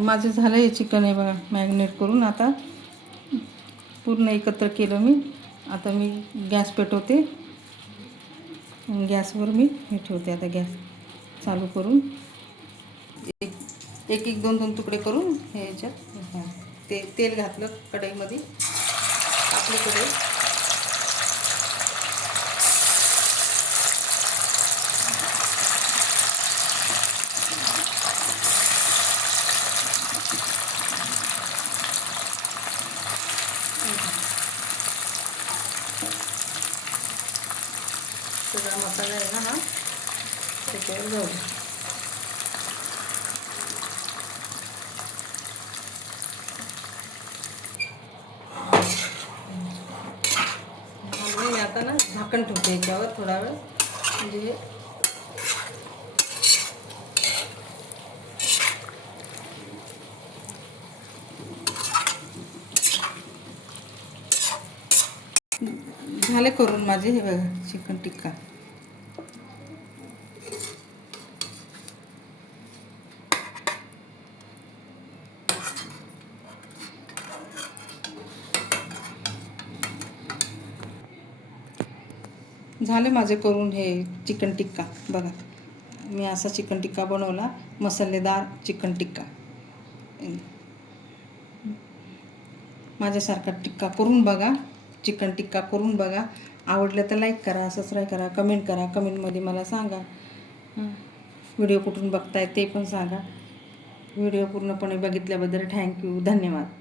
माझं झालं हे चिकन आहे बघा मॅरिनेट करून. आता पूर्ण एकत्र केलं मी. आता मी गॅस पेटवते. गॅसवर मी हे ठेवते. आता गॅस चालू करून एक एक दोन दोन तुकडे करून हे याच्यात तेल घातलं कढईमध्ये. आपली कढई सगळा मसाला आहे ना हा त्याच्यावर जाऊ. मी आता ना झाकण ठेवते याच्यावर थोडा वेळ. म्हणजे झाले करून माझे हे बघा चिकन टिक्का. झाले माझे करून हे चिकन टिक्का. बघा मी असा चिकन टिक्का बनवला, मसालेदार चिकन टिक्का. माझ्यासारखा टिक्का करून बघा, चिकन टिक्का करून बघा. आवडलं तर लाईक करा, सबस्क्राईब करा, कमेंट करा. कमेंटमध्ये मला सांगा व्हिडिओ कुठून बघताय ते पण सांगा. व्हिडिओ पूर्णपणे बघितल्याबद्दल थँक्यू, धन्यवाद.